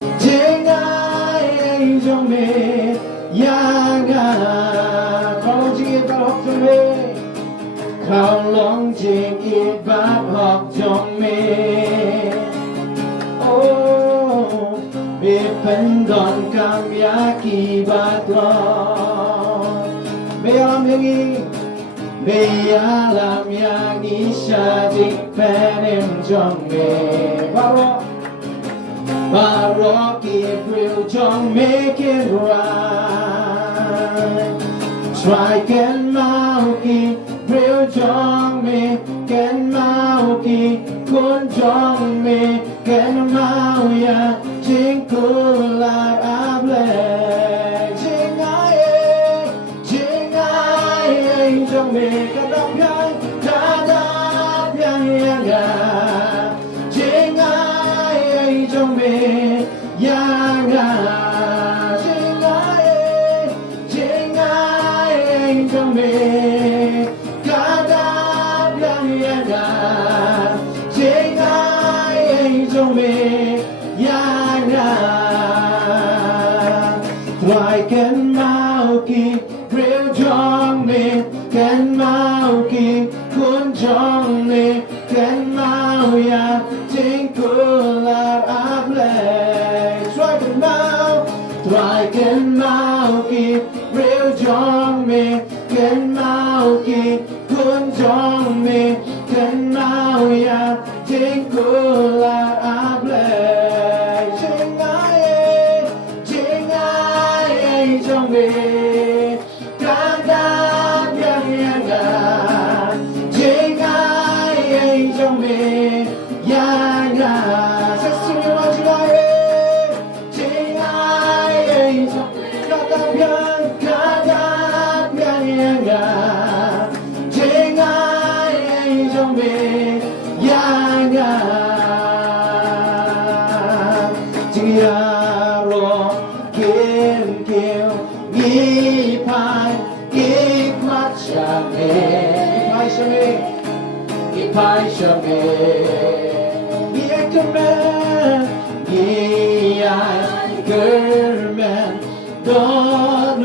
쟁아의 정매 양아 가롱징이 박정매 가롱징이 박정매 오 미pen던 감야기 바던 매야람양이 매야람양이 샤직 팬임 정매 바로 Gabriel don't make it right Try can mau Gabriel don't make it mau Kun don't make it mau ya Chính cô lại áp lệ Chính ai trong mình cả đam yang đã đam yang ya Chính ai trong mình yang Chính ai trong mình cả đam yang Chính ai trong mình yang Thoại kén mau kỳ real trong mình kén mau kỳ cuốn trong mình kén mau ya chính cô là áp lệ thoại kén mau kỳ real trong mình kén mau kỳ cuốn trong mình kén mau ya chính cô là áp lệ chính ai trong mình cảm đam yang chính ai trong mình yang 세상에 와주라해 chính ai trong cảm đam yang chính ai trong mình yang chính 야로 길길 이파이 이파이셔메 이에크맨 이아이 글맨 너는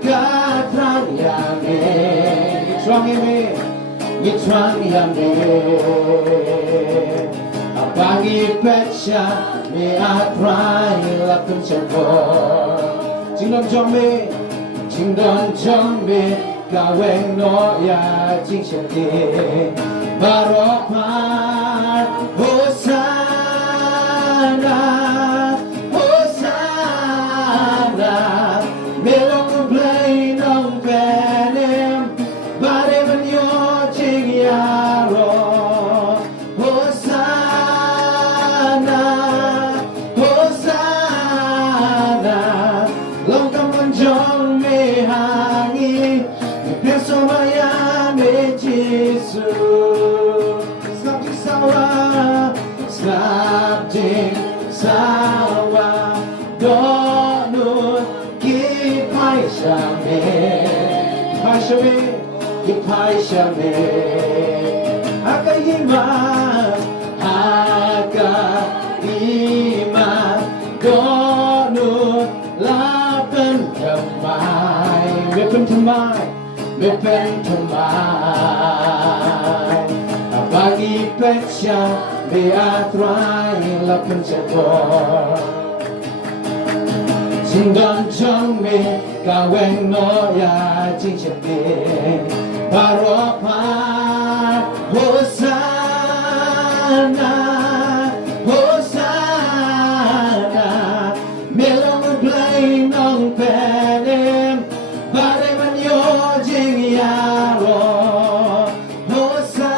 가탕야메 이트랑야메 아방이 배차 미 아트라이 라픈 챔버 징덤정미 가웬 너야 징셔디 바로 팔 호사나 멜롱 플레이 넌 베넴 바레면 요징야로 호사나 롱감은 정미항이 뱃소마야 매지수 삽직사와 너는 기파이샤메 아까이만 너는 라pen thầm mai bagi pecah beatrai lapen cebor Singgon jongme kaweng noya jingshende baropa Hosanna melong play nong penem bareman yo jingyaro Hosanna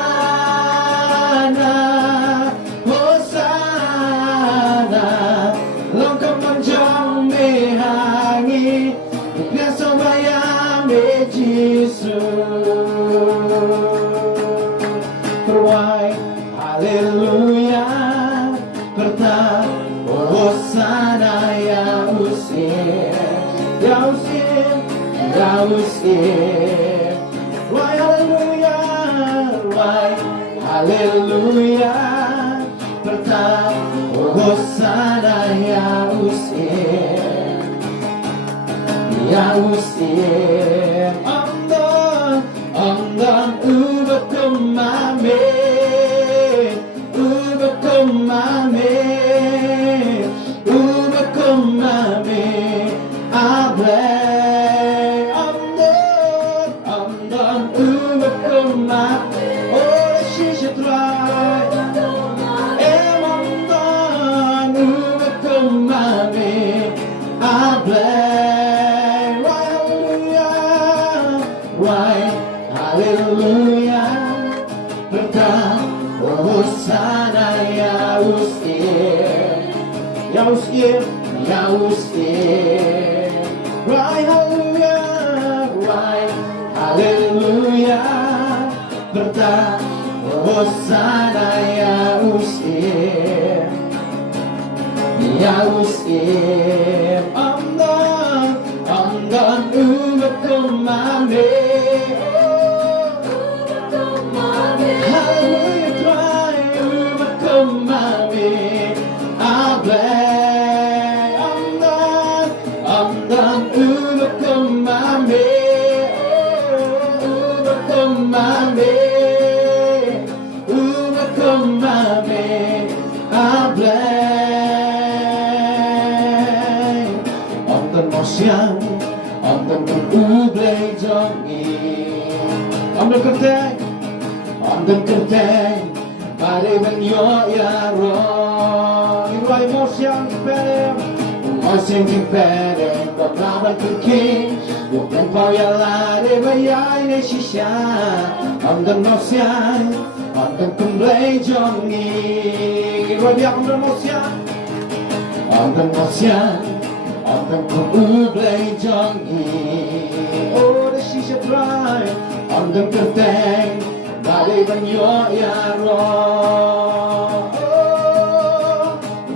longkam nong jongme hangi biasa bayame jisu terwai haleluya bertah Hosanna ya Hussein Why hallelujah bertah Hosanna, Yahushua, 엉덩 우버금 맘에 I play 엉덩 우버금 맘에 오래 쉬시더라 엉덩 우버금 맘에 I play right hallelujah berkah Hosanna Yahushua right hallelujah berkah Hosanna Yahushua 엉덩 우버금 맘에 Hallelujah cry 우버금 맘에 I play 엉덩 우버금 맘에 우버금 맘에 I play 없던 모시양 없던 그 우블레이 정이 없는 끝에 마리면 여야로 이루어의 모시양 배려 모시양 배려 나만 끊기 욕된 파야라를 바야이네 시샤 없던 모시양 없던 꿈블레이 정이 이루어의 없는 모시양 없던 그 우블레이 정이 오래 시샤 드라이 없던 끝에 마리면 여야로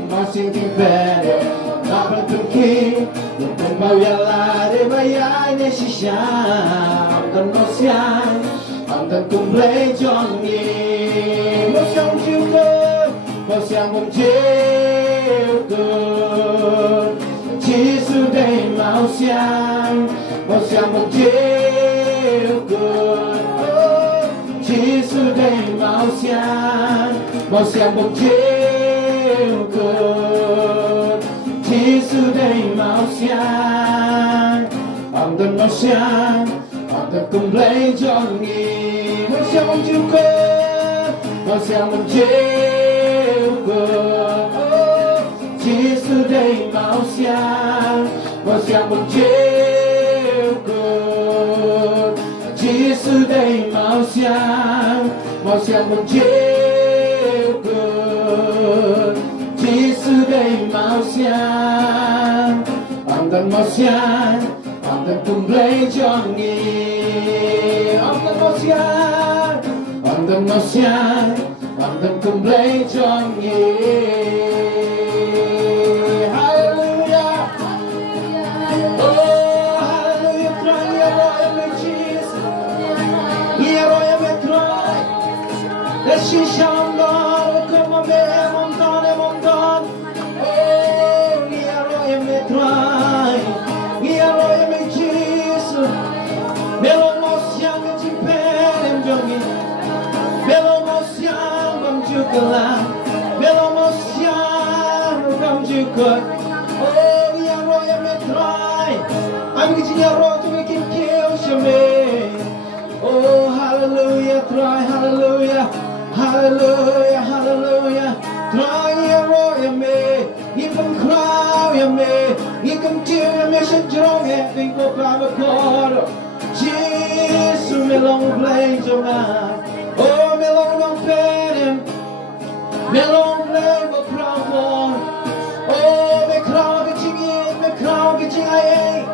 모시양 배려 나만 끊기 욕된 파야라를 바야이네 시샤 없던 없던 꿈블레이 정이 모시양 주고 모시양 몸지고 지수대의 마우시양 몸지고 지수대의 마우시양 몸지고 지수대의 마우시양 없던 꿈블레이 정이 모시양 몸지고 지수대의 마우시양 몸지고 지수대의 마우시양 몸지고 지수대의 마우시양 없던 꿈블레이 정이 없던 꿈블레이 정이 Shisha on come on, Mon, oh, me try, me Jesus, Melo Mosiang, Jimpel, Jongi, Melo Mosiang, from Jukala, Melo Mosiang, from Jukot, oh, me try, I'm getting a road to make him kill Shame, oh, hallelujah, try, hallelujah. Hallelujah, hallelujah. Try your royal me. You can cry your me. You can tear me. Strong and think of our God. Jesus, me long blaze around. Oh, me long pain. Me long blame of crown. Oh, me crown getting in. Me crown getting I.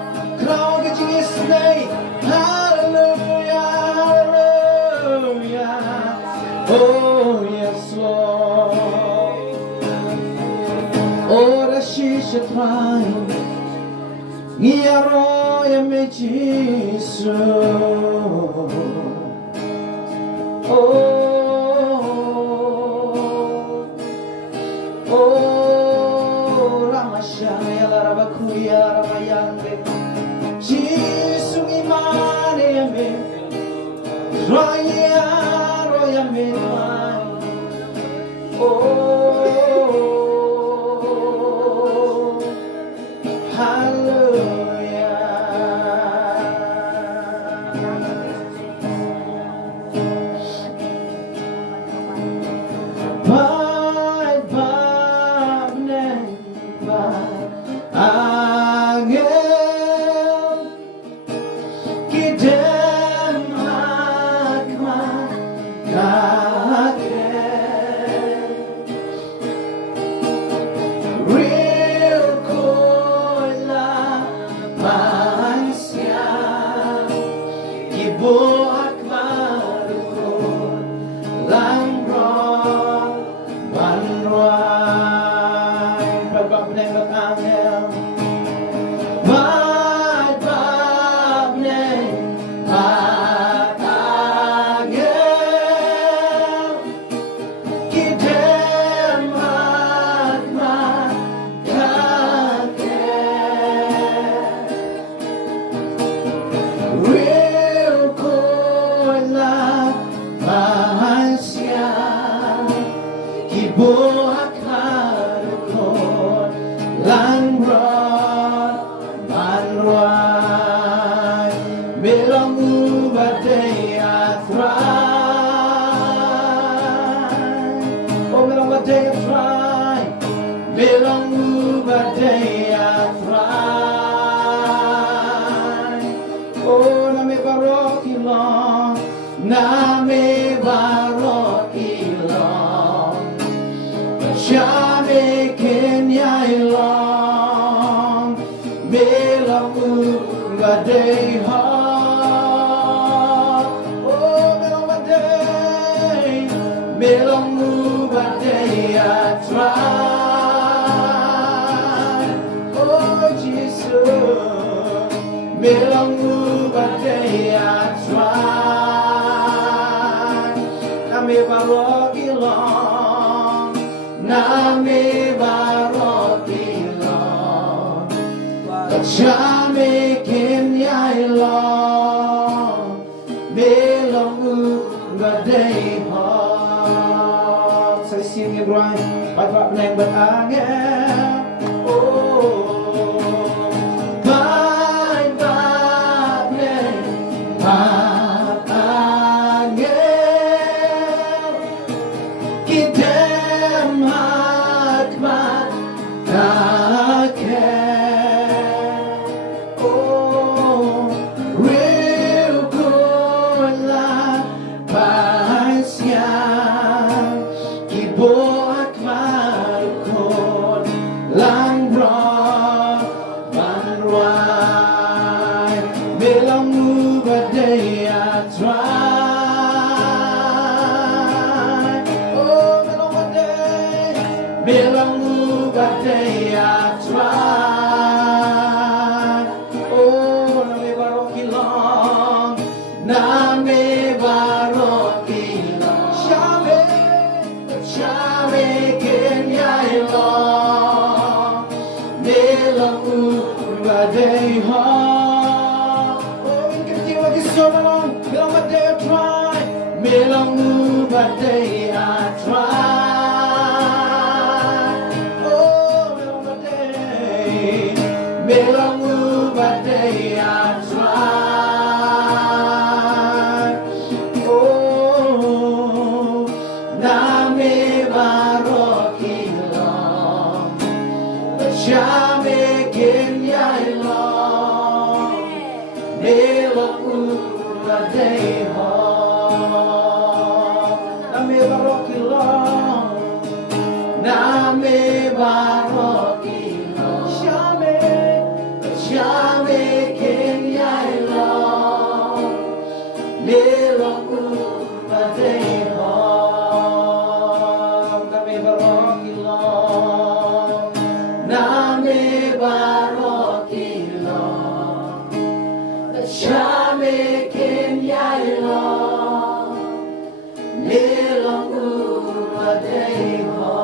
Crown getting his name. Hallelujah, hallelujah. Oh yes Lord, oh that she should try, Yaro me Jesus, oh, oh. Roya Midway. Oh, hallelujah. Bye, bye, bye. Angel, kidem hakma kaken. Real koila mansya, kibo akmarukon langrong banruay. Pagbabneng mag-angel. Buat harukon langrod manruay bilang ubadai atrai. Oh, bilang ubadai atrai, bilang ubadai atrai. Oh, nami barok ilong, nami barok ilong. Shame Kenya long, Melang Ubadai ha. Oh, Melang Ubadai, Melang Ubadai atrai. Oh, Jesus, Melang Ubadai atrai. Nami barok ilong, nami barok ilong, shame Kenya ilong, belong ubadai ha. Saya sing Ibrahim, pat-pat neng berangin. Oh, pat-pat neng pat-angin, kita bilang ubadai atrai. Oh, nami barok ilong, nami barok ilong. Shame Kenya ilong, bilang ubadai ha. Oh, ingkati lagi sonong, bilang ubadai atrai, bilang ubadai atrai. Bilang ubadai atrai. Oh, nami barok ilong, shame Kenya ilong, bilang ubadai ha. Nami barok ilong, nami barok ilong, shame Kenya ilong, bilang ubadai ha. Nami barok ilong, nami barok ilong, shame Kenya ilong, bilang ubadai ha.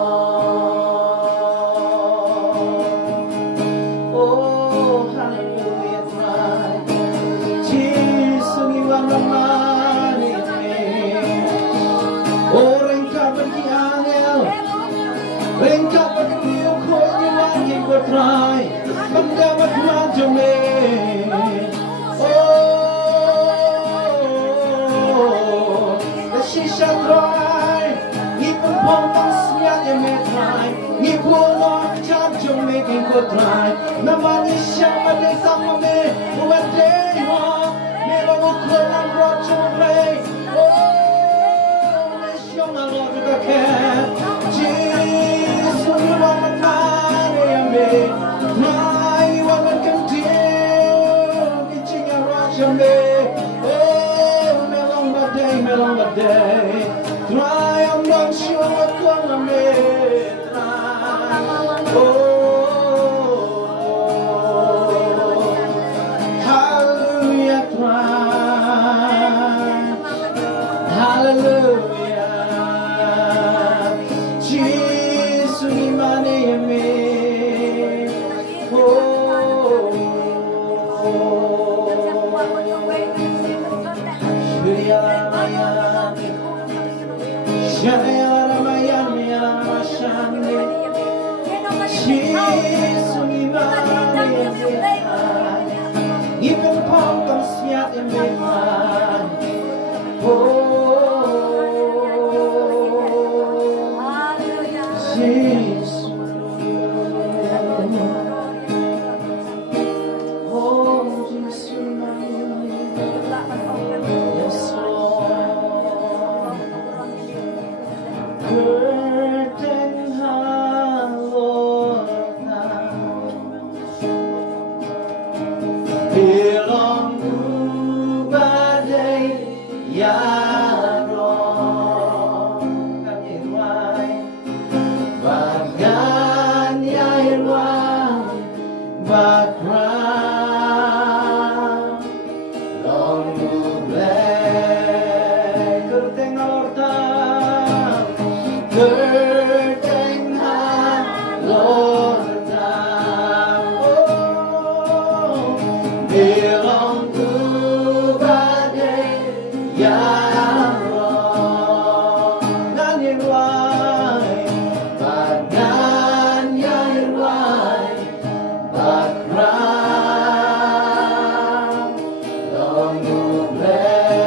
Oh, hallelujah, Jesus, you are the mighty Rengkap bagi angel, rengkap bagi dia kau yang lagi bertrai, mendapat macam ni. Shisha try, ipon pong siya yang metry, ipon on chat jom making ko try. Naman siya malisang mami, umatay mo, meron mo ko ng rocho play. Nesyo nga lo ka ket, Jesus yung matay yami, try wawan kang deal, kiching a rocho me. Melong a day, try among you a come hallelujah, try, hallelujah, Jesus imane yame, Even Paul comes yet in my mind. Jesus. Jesus. Yes, Lord. Curtain hallowed belong to badai yaro kanirwai bagan yairwai bakra long blay kerteng orta kerteng lorta belong to badai yaro nanirwai bagan yairwai bakra long blay